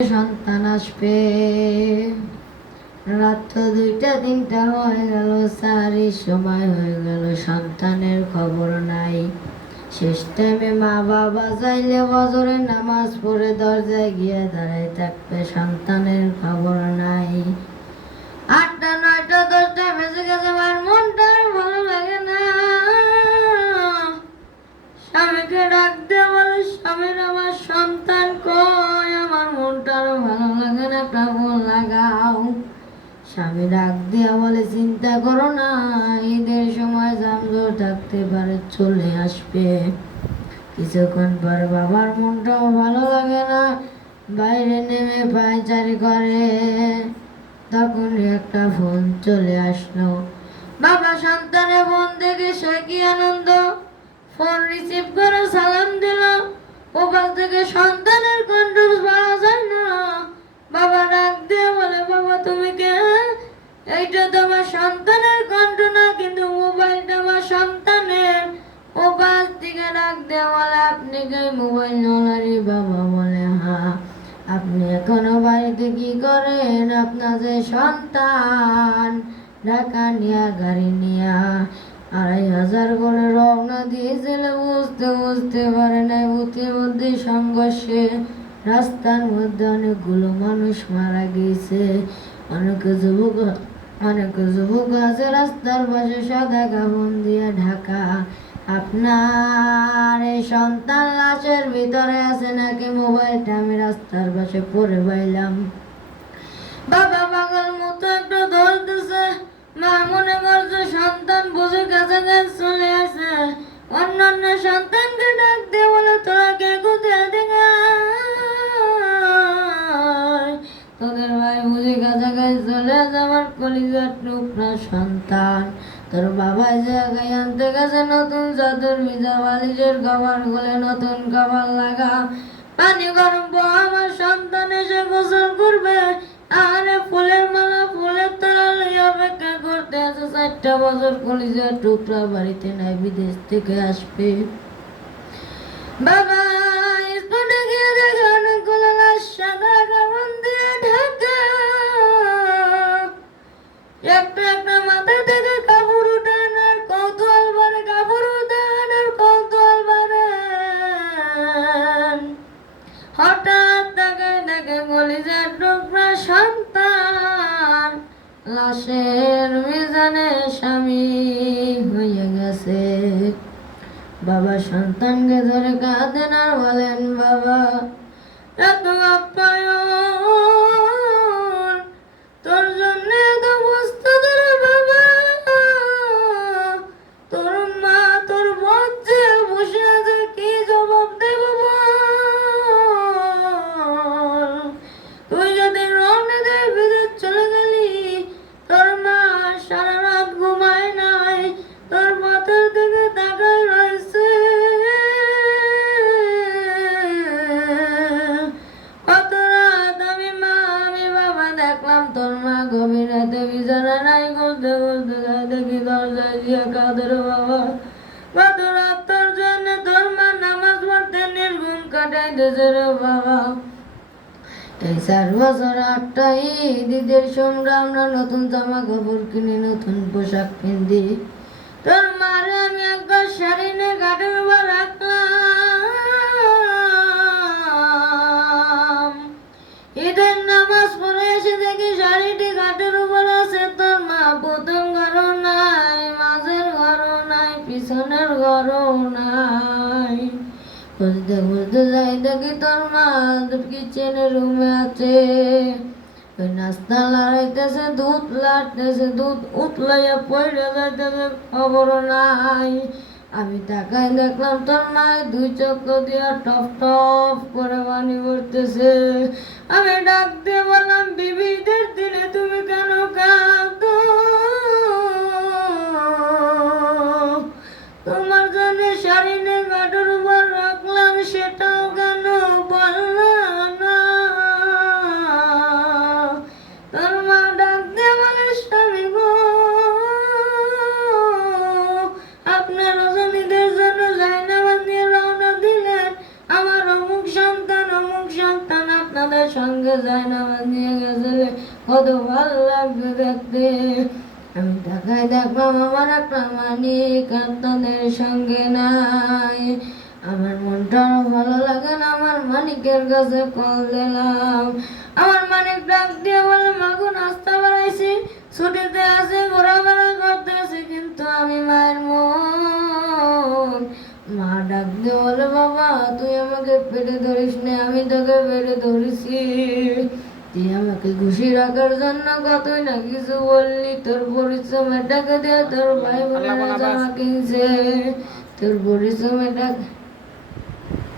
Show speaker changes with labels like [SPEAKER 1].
[SPEAKER 1] সন্তান আসবে। রাত দুইটা, তিনটা হয়ে গেল, সারি সময় হয়ে গেল, সন্তানের খবর নাই। শেষ টাইমে মা বাবা চাইলে বজরের নামাজ পড়ে দরজায় গিয়ে দাঁড়ায় থাকবে, সন্তানের খবর নাই। আটটা, নয়টা দশটা বেজে গেছে আমার মনটা ফোন স্বামী ডাক দিয়া বলে, চিন্তা করো না, ঈদের সময় জামজোর থাকতে পারে, চলে আসবে। কিছুক্ষণ পর বাবার মনটাও ভালো লাগে না, বাইরে নেমে পায়চারি করে। তখন একটা ফোন চলে আসলো, বাবা, সন্তানের ফোন দেখে সে কি আনন্দ? ফোন রিসিভ করে সালাম দিল, ওপাশ থেকে সন্তানের কণ্ঠ এইটা তো আমার সন্তানের কণ্ঠ না, কিন্তু মোবাইলটা আমার সন্তানের। ওপাশ থেকে ডাক দিয়ে বলে, আপনি কে মোবাইল নোলারি বাবা বলে? হ্যাঁ আপনি এখনও বাড়িতে কি করেন? আপনার যে সন্তান ঢাকা নিয়া, গাড়ি নিয়া, আড়াই হাজার করে রওনা দিয়েছিল, বুঝতে বুঝতে পারে নাই বুথের মধ্যে সংঘর্ষে রাস্তার মধ্যে অনেকগুলো মানুষ মারা গিয়েছে, অনেক যুবক অনেক যুবক আছে রাস্তার পাশে সাদা দিয়ে ঢাকা। আপনার এই সন্তান লাশের ভিতরে আছে নাকি? মোবাইলটা আমি রাস্তার পাশে পড়ে পাইলাম। বাবা পাগল মতো একটু ধরতেছে। মা মনে করছে সন্তান বুঝে কাছাকাছি চলে আসে। অন্যান্য সন্তানকে সন্তান। তোর বাবা জায়গায় আনতে গেছে নতুন চাদর ভিজা বালিশের গুলে নতুন কভার লাগা। পানি গরম আমার সন্তান এসে গোসল করবে। আরে ফুলের মালা, ফুলের তোরা অপেক্ষা করতে আছে চারটা বছর। কলিজার টুকরা বাড়িতে নাই, বিদেশ থেকে আসবে। বাবা লাশের মিজানে স্বামী হয়ে গেছে। বাবা সন্তানকে ধরে কাঁদেন আর বলেন বাবা এত আপ্যায়ন দেখি দরজায় কাদের বাবা? তোর জন্য নামাজ পড়তে কাটাইতেছে রে বাবা। এই চার বছর আটটা ঈদ ঈদের আমরা নতুন জামা কাপড় কিনে, নতুন পোশাক কিনি তোর মারে আমি একবার শাড়ি নিয়ে ঘাটের উপর নাই পিছনের ঘরও নাই। খুঁজতে খুঁজতে যাই দেখি তোর মা কিচেনের রুমে আছে। ওই নাস্তা লড়াইতেছে, দুধ লাড়তেছে দুধ উতলাইয়া পড়ে যাইতেছে খবর নাই। আমি তাকাই দেখলাম তোর মায়ের দুই চক্র দিয়া টপ টপ করে পানি পড়তেছে আমি ডাক দিয়ে বললাম, বিবিদের দিনে তুমি কেন সঙ্গে যায় নামাজ নিয়ে গেছিলে কত ভালো লাগবে দেখতে আমি ঢাকায় দেখলাম আমার মানিক আপনাদের সঙ্গে নাই আমার মনটা আরও ভালো লাগে না আমার মানিকের কাছে কল দিলাম আমার মানিক ডাক দিয়ে বলে, মাগো, নাস্তা বানাইছি। ছুটিতে আছে, ঘোরাফেরা করতেছি। পেটে ধরিস না আমি তোকে পেটে ধরেছি। তুই আমাকে খুশি রাখার জন্য কতই না কিছু বললি? তোর পরিশ্রমের টাকা দিয়ে তোর ভাই বোনেরা জামা কিনছে। তোর পরিশ্রমের টাকা